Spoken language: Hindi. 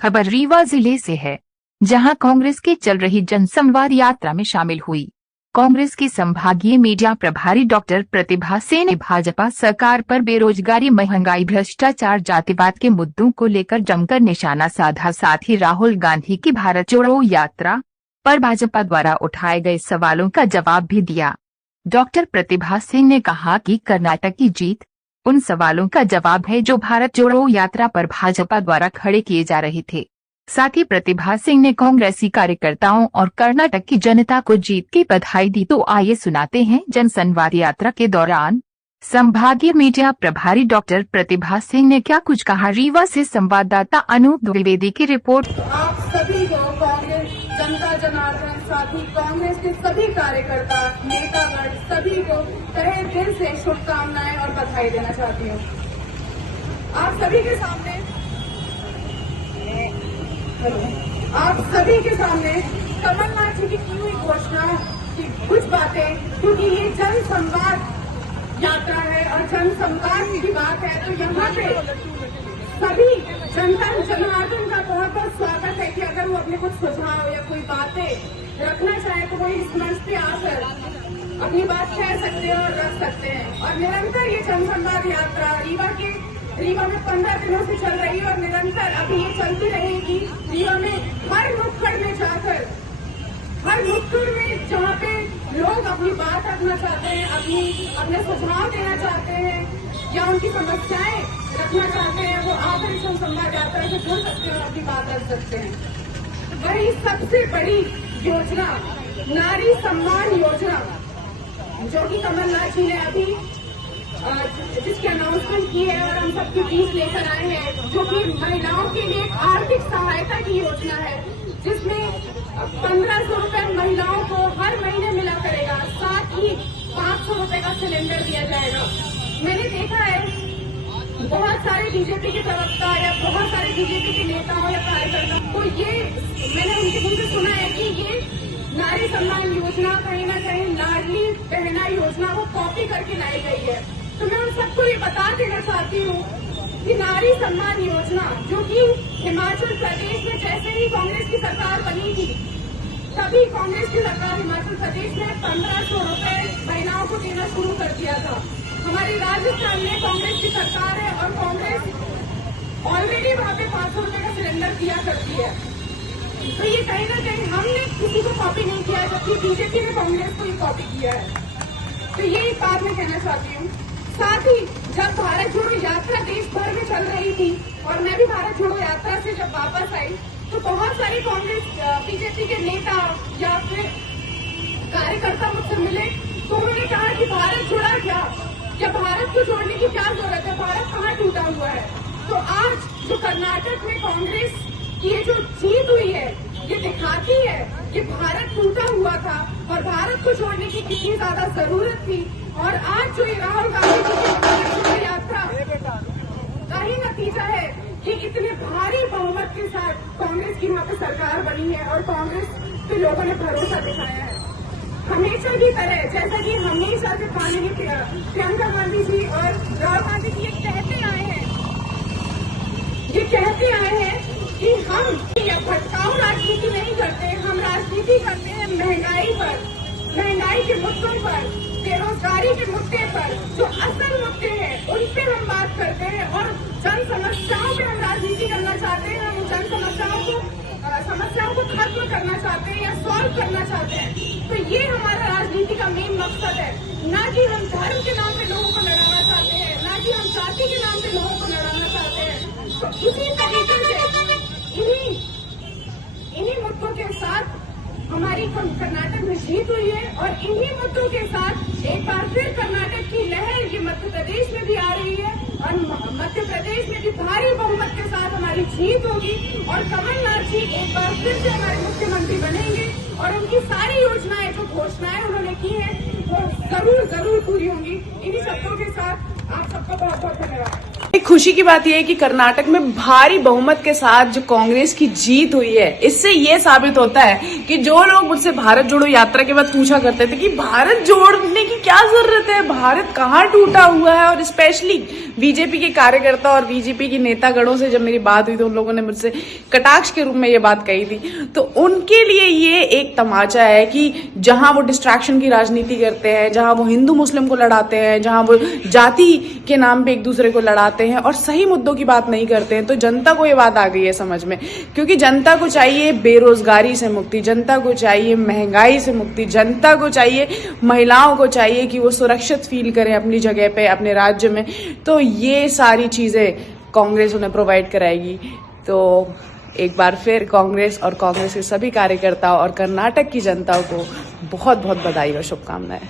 खबर रीवा जिले से है, जहां कांग्रेस की चल रही जनसंवाद यात्रा में शामिल हुई। कांग्रेस की संभागीय मीडिया प्रभारी डॉक्टर प्रतिभा सिंह ने भाजपा सरकार पर बेरोजगारी, महंगाई, भ्रष्टाचार, जातिवाद के मुद्दों को लेकर जमकर निशाना साधा। साथ ही राहुल गांधी की भारत जोड़ो यात्रा पर भाजपा द्वारा उठाए गए सवालों का जवाब भी दिया। डॉक्टर प्रतिभा सिंह ने कहा कि कर्नाटक की जीत उन सवालों का जवाब है जो भारत जोड़ो यात्रा पर भाजपा द्वारा खड़े किए जा रहे थे। साथ ही प्रतिभा सिंह ने कांग्रेसी कार्यकर्ताओं और कर्नाटक की जनता को जीत की बधाई दी। तो आइए सुनाते हैं जनसंवाद यात्रा के दौरान संभागीय मीडिया प्रभारी डॉक्टर प्रतिभा सिंह ने क्या कुछ कहा। रीवा से संवाददाता अनूप द्विवेदी की रिपोर्ट। आप सभी को कांग्रेस जनता जनार्दन, साथ ही कांग्रेस के सभी कार्यकर्ता, नेतागण सभी को तहे दिल से शुभकामनाएं और बधाई देना चाहती हूँ। आप सभी के सामने कमलनाथ जी की हुई घोषणा की कुछ बातें, क्योंकि ये जन संवाद यात्रा है और जन संवाद की बात है, तो यहाँ पे सभी जनता जनार्दन का बहुत बहुत स्वागत है कि अगर वो अपने कुछ सुझाव या कोई बातें रखना चाहे तो वो इस मंच पे आकर अपनी बात कह सकते हैं और रख सकते हैं। और निरंतर ये जन संवाद यात्रा रीवा में 15 दिनों से चल रही है और निरंतर अभी ये चलती रहेगी। रीवा में हर नुक्कड़ में जाकर, हर नुक्कड़ में जहाँ पे लोग अपनी बात रखना चाहते हैं, अपने सुझाव देना चाहते हैं या उनकी समस्याएं रखना चाहते हैं, वो आकर इस संवाद यात्रा से जुड़ सकते हैं और अपनी बात रख सकते हैं। वही सबसे बड़ी योजना नारी सम्मान योजना, जो कि कमलनाथ जी ने अभी जिसकी अनाउंसमेंट की है और हम सबके बीच लेकर आए हैं, जो कि महिलाओं के लिए एक आर्थिक सहायता की योजना है, जिसमें 1500 रुपए महिलाओं को हर महीने मिला करेगा। साथ ही 500 रुपए का सिलेंडर दिया जाएगा। मैंने देखा है बहुत सारे बीजेपी के प्रवक्ता या बहुत सारे बीजेपी के नेताओं या कार्यकर्ता, तो ये मैंने उनके मुंह से सुना है कि ये नारी सम्मान योजना कहीं न कहीं लाडली बहना योजना को कॉपी करके लाई गई है। तो मैं उन सबको ये बता देना चाहती हूँ कि नारी सम्मान योजना, जो कि हिमाचल प्रदेश में जैसे ही कांग्रेस की सरकार बनी थी, तभी कांग्रेस की सरकार हिमाचल प्रदेश में 1500 रुपए महिलाओं को देना शुरू कर दिया था। हमारी राजस्थान में कांग्रेस की सरकार है और कांग्रेस ऑलरेडी वहाँ पे 500 रुपए का सिलेंडर दिया करती है। तो ये कहीं न कहीं हमने किसी को कॉपी नहीं किया है, जबकि बीजेपी ने कांग्रेस को ही कॉपी किया है। तो ये एक बात मैं कहना चाहती हूँ। साथ ही जब भारत जोड़ो यात्रा देश भर में चल रही थी और मैं भी भारत जोड़ो यात्रा से जब वापस आई, तो बहुत सारे कांग्रेस बीजेपी के नेता या फिर कार्यकर्ता मुझसे मिले, तो उन्होंने कहा कि भारत जोड़ा क्या भारत को जोड़ने की क्या जरूरत है, भारत कहाँ टूटा हुआ है। तो आज जो कर्नाटक में कांग्रेस की ये जो जीत हुई है, ये दिखाती है कि भारत टूटा हुआ था और भारत को जोड़ने की कितनी ज्यादा जरूरत थी। और आज जो ये राहुल गांधी जी की यात्रा का ही नतीजा है कि इतने भारी बहुमत के साथ कांग्रेस की वहाँ पे सरकार बनी है और कांग्रेस पे लोगों ने भरोसा दिखाया है। हमेशा की तरह, जैसा कि हमेशा से माननीय प्रियंका गांधी जी और राहुल गांधी जी ये कहते आए हैं कि हम भटकाऊ राजनीति नहीं करते, हम राजनीति करते हैं महंगाई के मुद्दों पर, बेरोजगारी के मुद्दे पर, जो असल मुद्दे हैं उन पे हम बात करते हैं और जन समस्याओं पे हम राजनीति करना चाहते हैं। हम जन समस्याओं को खत्म करना चाहते हैं या सॉल्व करना चाहते हैं। तो ये हमारा राजनीति का मेन मकसद है, ना कि हम धर्म के नाम पे लोगों को लड़ाना चाहते हैं, ना कि हम जाति के नाम पे लोगों को लड़ाना चाहते हैं। तो इसी तरीके से इन्हीं मुद्दों के साथ हमारी कर्नाटक में जीत हुई है और इन्हीं मुद्दों के साथ एक बार फिर कर्नाटक की लहर ये मध्य प्रदेश में भी आ रही है और मध्य प्रदेश में भी भारी बहुमत के साथ हमारी जीत होगी और कमलनाथ जी एक बार फिर से हमारे मुख्यमंत्री बनेंगे और उनकी सारी योजनाएं, जो घोषणाएं उन्होंने की हैं, वो जरूर पूरी होंगी। इन्हीं शब्दों के साथ आप सबका बहुत बहुत धन्यवाद। एक खुशी की बात यह है कि कर्नाटक में भारी बहुमत के साथ जो कांग्रेस की जीत हुई है, इससे ये साबित होता है कि जो लोग मुझसे भारत जोड़ो यात्रा के बाद पूछा करते थे कि भारत जोड़ने की क्या जरूरत है, भारत कहाँ टूटा हुआ है, और स्पेशली बीजेपी के कार्यकर्ता और बीजेपी की नेतागणों से जब मेरी बात हुई तो उन लोगों ने मुझसे कटाक्ष के रूप में ये बात कही थी। तो उनके लिए ये एक तमाचा है कि जहां वो डिस्ट्रैक्शन की राजनीति करते हैं, जहां वो हिंदू मुस्लिम को लड़ाते हैं, जहां वो जाति के नाम पे एक दूसरे को लड़ाते हैं और सही मुद्दों की बात नहीं करते हैं, तो जनता को ये बात आ गई है समझ में। क्योंकि जनता को चाहिए बेरोजगारी से मुक्ति, जनता को चाहिए महंगाई से मुक्ति, जनता को चाहिए, महिलाओं को चाहिए कि वो सुरक्षित फील करें अपनी जगह पे, अपने राज्य में। तो ये सारी चीजें कांग्रेस उन्हें प्रोवाइड कराएगी। तो एक बार फिर कांग्रेस और कांग्रेस के सभी कार्यकर्ताओं और कर्नाटक की जनता को बहुत बहुत बधाई और शुभकामनाएं।